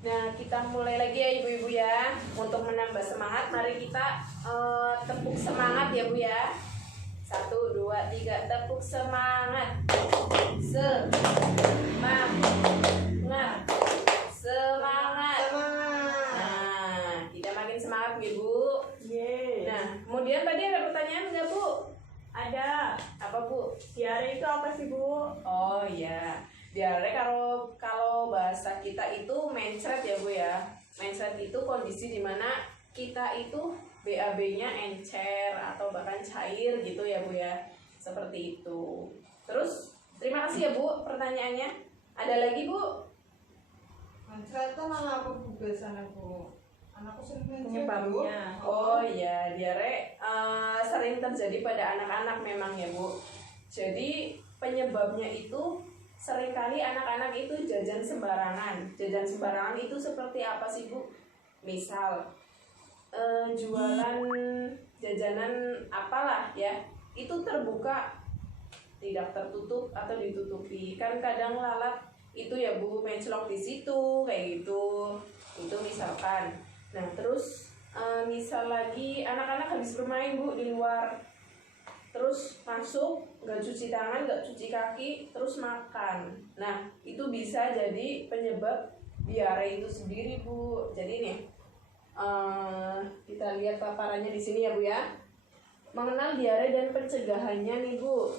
Nah, kita mulai lagi ya ibu-ibu ya. Untuk menambah semangat, mari kita tepuk semangat ya Bu ya. 1, 2, 3, tepuk semangat. Semangat. Semangat. Nah, kita makin semangat ibu. Nah, kemudian tadi ada pertanyaan nggak Bu? Ada. Apa Bu? Diare itu apa sih Bu? Oh iya, diare kalau bahasa kita itu mencret ya Bu ya. Mencret itu kondisi dimana kita itu BAB-nya encer atau bahkan cair gitu ya Bu ya. Seperti itu. Terus terima kasih ya Bu pertanyaannya. Ada lagi Bu? Mencret itu nama apa Bu biasanya Bu? Anakku sering mencret Bu. Penyebabnya. Oh iya, diare sering terjadi pada anak-anak memang ya Bu. Jadi penyebabnya itu seringkali anak-anak itu jajan sembarangan. Jajan sembarangan itu seperti apa sih Bu? Misal jualan jajanan apalah ya, itu terbuka tidak tertutup atau ditutupi. Kan kadang lalat itu ya Bu mencelok di situ kayak gitu. Itu misalkan. Nah, terus misal lagi anak-anak habis bermain Bu di luar, terus masuk nggak cuci tangan, nggak cuci kaki, terus makan. Nah, itu bisa jadi penyebab diare itu sendiri Bu. Jadi nih kita lihat paparannya di sini ya Bu ya. Mengenal diare dan pencegahannya nih Bu.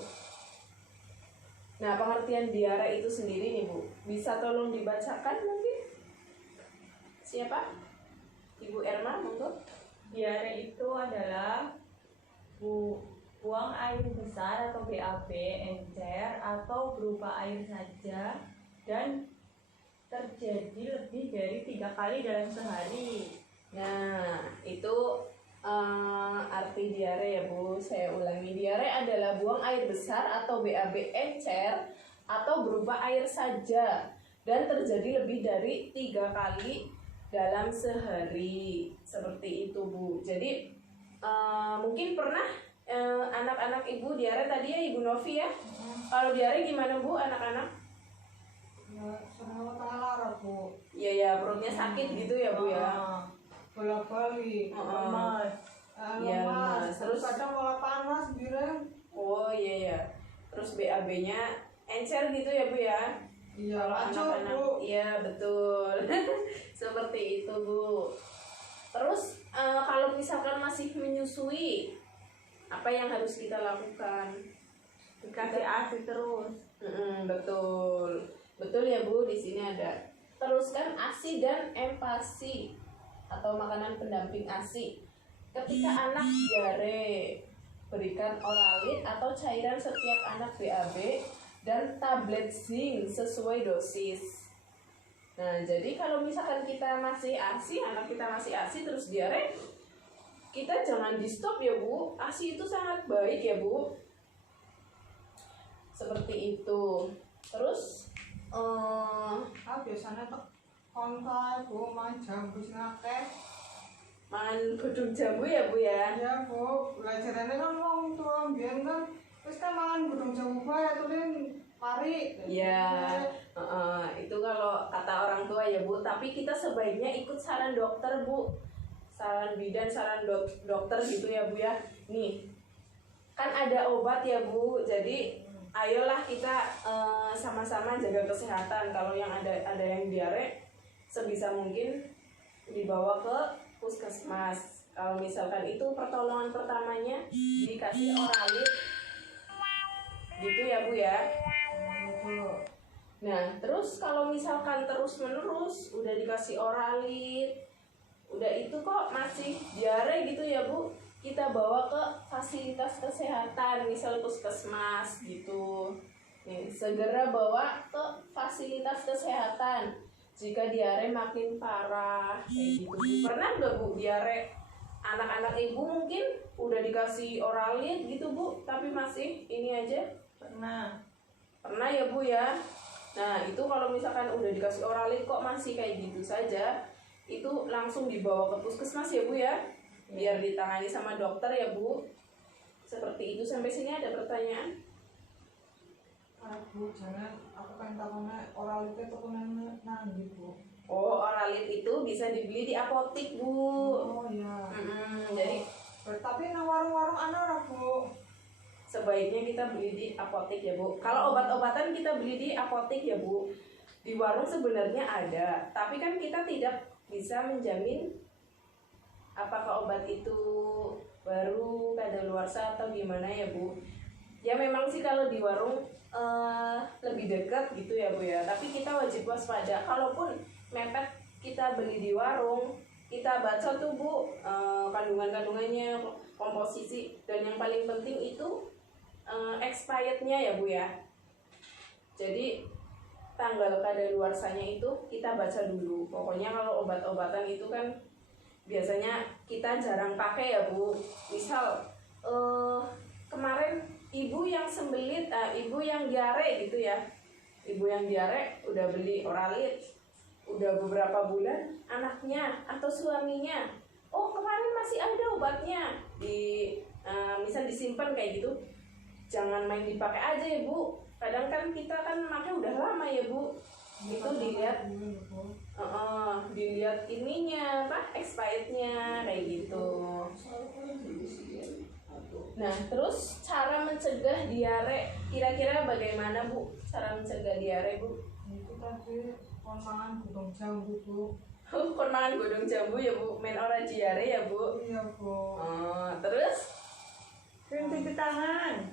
Nah, pengertian diare itu sendiri nih Bu, bisa tolong dibacakan mungkin? Siapa? Ibu Erma, monggo. Diare itu adalah buang air besar atau BAB, encer atau berupa air saja dan terjadi lebih dari 3 kali dalam sehari. Nah, itu arti diare ya Bu. Saya ulangi, diare adalah buang air besar atau BAB encer atau berupa air saja dan terjadi lebih dari 3 kali dalam sehari. Seperti itu Bu. Jadi mungkin pernah anak-anak Ibu diare tadi ya Ibu Novi ya. Kalau diare gimana Bu anak-anak? Ya, sering tengah lara Bu. Iya ya, perutnya sakit gitu ya Bu ya. Bolak-balik. Lemas. Iya, Lemas. terus Kadang malah panas bilang. oh iya ya. Terus BAB-nya encer gitu ya Bu ya. Iya, Kalau lanjut anak-anak, Bu. iya betul. Seperti itu Bu. Terus kalau misalkan masih menyusui, apa yang harus kita lakukan? Dikasih ASI terus. Betul, betul ya Bu. Di sini ada teruskan ASI dan empasi atau makanan pendamping ASI. Ketika anak diare, berikan oralit atau cairan setiap anak BAB dan tablet zinc sesuai dosis. Nah, jadi kalau misalkan kita masih ASI, anak kita masih ASI terus diare, kita jangan di stop ya Bu. ASI itu sangat baik ya Bu. Seperti itu. Terus Biasanya tuh kontak Bu main jambu ngakeh. makan godong jambu ya Bu ya. Ya Bu, belajarannya kan wong tua mbiyen kan wis kan mangan godhong jambu bae tulin mari. Iya, itu kalau kata orang tua ya Bu. Tapi kita sebaiknya ikut saran dokter Bu, saran bidan, saran dokter gitu ya Bu ya. Nih, kan ada obat ya Bu. Jadi ayolah kita sama-sama jaga kesehatan. Kalau yang ada yang diare, sebisa mungkin dibawa ke puskesmas. Kalau misalkan itu pertolongan pertamanya dikasih oralit, gitu ya Bu ya. Nah, terus kalau misalkan terus-menerus udah dikasih oralit, udah itu kok masih diare gitu ya Bu, kita bawa ke fasilitas kesehatan, misal puskesmas gitu. Nih, segera bawa ke fasilitas kesehatan jika diare makin parah kayak gitu. Pernah nggak Bu diare anak-anak Ibu mungkin udah dikasih oralit gitu Bu, tapi masih ini aja? Pernah ya Bu ya. Nah, itu kalau misalkan udah dikasih oralit kok masih kayak gitu saja, itu langsung dibawa ke puskesmas ya Bu ya, biar ditangani sama dokter ya Bu. Seperti itu. Sampai sini ada pertanyaan? Bu, jangan aku kan takutnya oral itu tuh nang Bu. Oh, oralit bisa dibeli di apotik Bu. Oh iya. Jadi Tapi nang warung-warung ana ora, Bu? sebaiknya kita beli di apotik ya Bu. Kalau obat-obatan kita beli di apotik ya Bu. Di warung sebenarnya ada, tapi kan kita tidak bisa menjamin apakah obat itu baru kadaluarsa atau gimana ya Bu. Ya memang sih kalau di warung lebih dekat gitu ya Bu ya. Tapi kita wajib waspada. Kalaupun mepet kita beli di warung, kita baca tuh Bu kandungan-kandungannya, komposisi, dan yang paling penting itu expirednya ya Bu ya. Jadi tanggal kadaluarsanya itu kita baca dulu. Pokoknya kalau obat-obatan itu kan biasanya kita jarang pakai ya Bu. Misal kemarin ibu yang sembelit, ibu yang diare gitu ya. Ibu yang diare udah beli Oralit, udah beberapa bulan anaknya atau suaminya, oh kemarin masih ada obatnya, misal disimpan kayak gitu, jangan main dipakai aja ya Bu. Kadang kan kita kan pakai udah lama ya Bu, itu dilihat dilihat ininya expirednya kayak gitu. Nah terus cara mencegah diare, kira-kira bagaimana Bu cara mencegah diare Bu? Itu tadi kon mangan godhong jambu, Bu. Kon mangan godhong jambu ya Bu, men ora diare ya Bu. Iya, Bu. Terus Sering cuci tangan.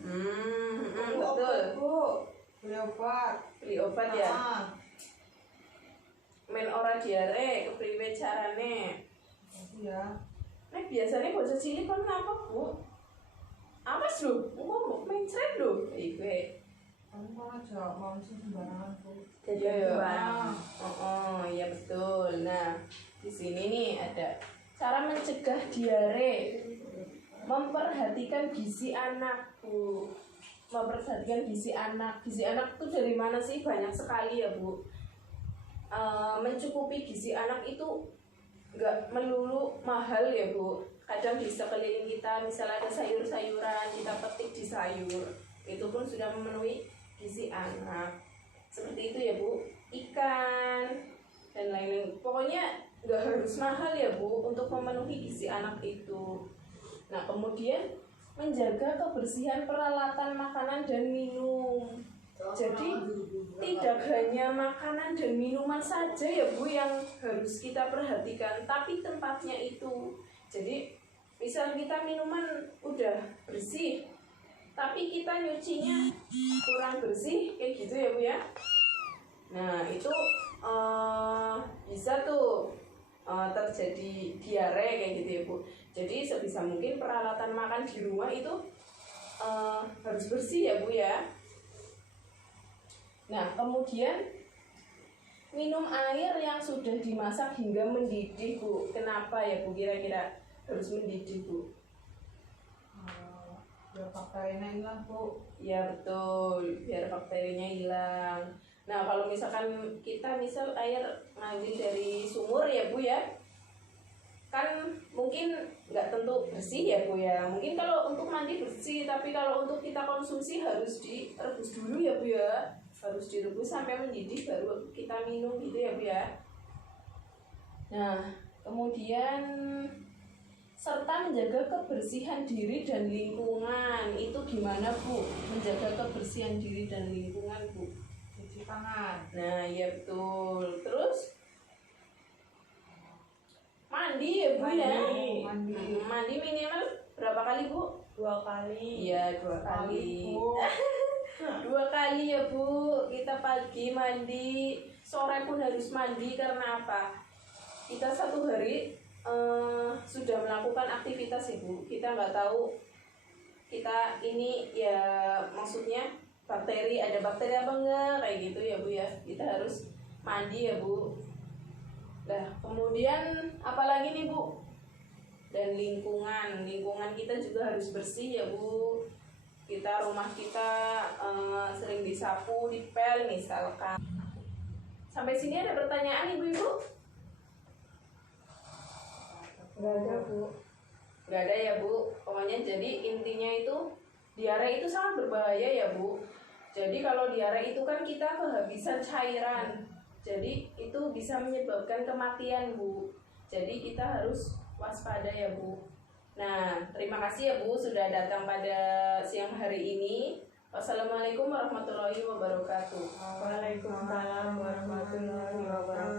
betul. Bu. Beli obat. Beli obat ya. Men ora diare, kepriwe carane? Iya. Nek biasanya bocah cilik kon ngapa Bu? Awas lho, engko mencret lho. Iku. Kamu malah jawab mau sih sembarangan, Bu. Iya ya. Sembarang. Iya betul. Nah, di sini nih ada cara mencegah diare. Memperhatikan gizi anak, Bu. Memperhatikan gizi anak. Gizi anak itu dari mana sih? Banyak sekali ya, Bu. Mencukupi gizi anak itu nggak melulu mahal ya, Bu. Kadang di sekeliling kita misalnya ada sayur-sayuran, kita petik di sayur, itu pun sudah memenuhi gizi anak. Seperti itu ya Bu. Ikan dan lain-lain. Pokoknya nggak harus mahal ya Bu untuk memenuhi gizi anak itu. Nah kemudian menjaga kebersihan peralatan makanan dan minum. Jadi tidak hanya makanan dan minuman saja ya Bu yang harus kita perhatikan, tapi tempatnya itu. Jadi misal kita minuman udah bersih, tapi kita nyucinya kurang bersih, kayak gitu ya Bu ya. Nah itu bisa tuh terjadi diare kayak gitu ya Bu. Jadi sebisa mungkin peralatan makan di rumah itu harus bersih ya Bu ya. Nah kemudian minum air yang sudah dimasak hingga mendidih Bu. Kenapa ya Bu kira-kira harus mendidih Bu? Biar bakterinya hilang, Bu. Ya betul, biar bakterinya hilang. Nah kalau misalkan kita misal air ngambil dari sumur ya Bu ya, kan mungkin nggak tentu bersih ya Bu ya. Mungkin kalau untuk mandi bersih, tapi kalau untuk kita konsumsi harus direbus dulu ya Bu ya. Harus direbus sampai mendidih baru kita minum gitu ya Bu ya. Nah kemudian serta menjaga kebersihan diri dan lingkungan. Itu gimana Bu? Menjaga kebersihan diri dan lingkungan Bu? Cuci tangan. Nah iya betul. Terus mandi ya Bu ya. Mandi minimal berapa kali Bu? 2 kali. Iya 2 kali. Bu. 2 kali ya Bu. Kita pagi mandi, sore pun harus mandi. Karena apa? Kita satu hari sudah melakukan aktivitas ya Bu. Kita nggak tahu kita ini ya maksudnya ada bakteri apa enggak kayak gitu ya Bu ya. Kita harus mandi ya Bu. Nah kemudian apalagi nih Bu? Dan lingkungan kita juga harus bersih ya Bu. Rumah kita sering disapu, dipel misalkan. Sampai sini ada pertanyaan Ibu-ibu? Nggak ada Bu. Nggak ada ya Bu. Pokoknya jadi intinya itu diare itu sangat berbahaya ya Bu. Jadi kalau diare itu kan kita kehabisan cairan. Jadi itu bisa menyebabkan kematian Bu. Jadi kita harus waspada ya Bu. Nah, terima kasih ya Bu sudah datang pada siang hari ini. Wassalamualaikum warahmatullahi wabarakatuh. Waalaikumsalam warahmatullahi wabarakatuh.